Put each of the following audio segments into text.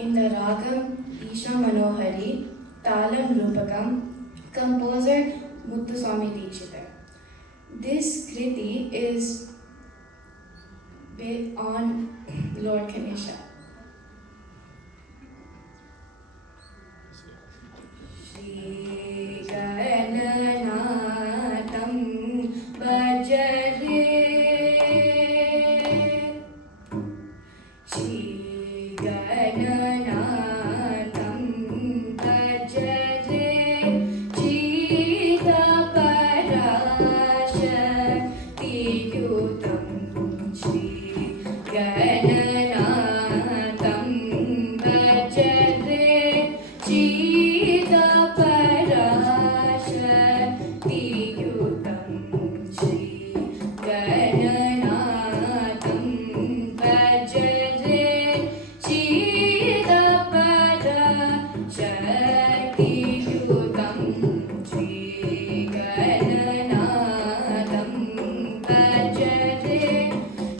in the Ragam Isha Manohari, Talam Rupakam, composer Muthuswami Dikshita. This Kriti is based on Lord Ganesha. Shri Gananatham Bhajare Shri Gananatham Bhajare Chita Parashakti Yutam Shri Gananatham Bhajare Chita Parashakti Yutam Shri Gananatham Bhajare Chita Parashakti Yutam Shri Gananatham Bhajare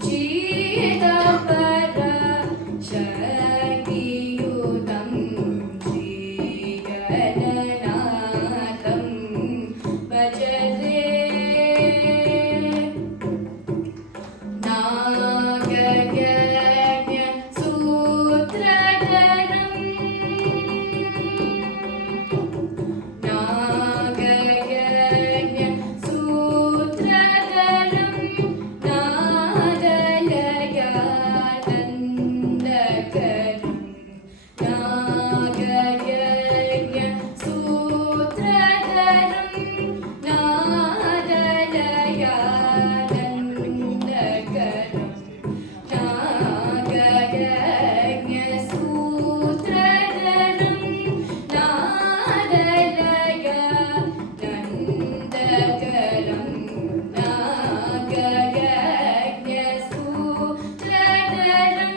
Chita Parashakti Yutam Shri Gananatham Bhajare Nagagagya Sutradaram Nagagagya Sutradaram Nadayagandakaram Nagagagya Sutradaram Nadayagandakaram Nagagagya Sutradaram Nadayagandakaram Nagagagya Sutradaram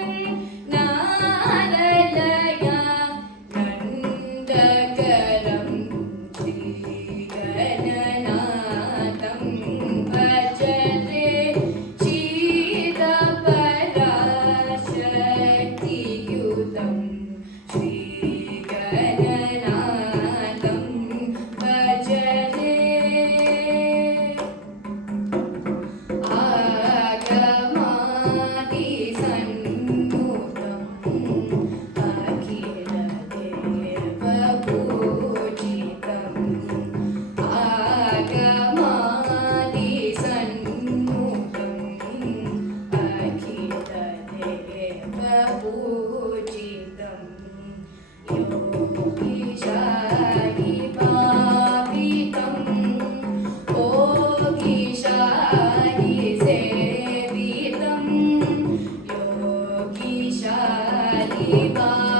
Nadayagandakaram Shri Gananatham Bhajare Chita Parashakti Yutam Shri Gananatham Bhajare Agamadi Sannutam Akhila Deva Pujitam Agamadi Sannutam Akhila Deva Pujitam Yogishahi Bhavitam Yogishahi Sevitam Yogishahi Bhavitam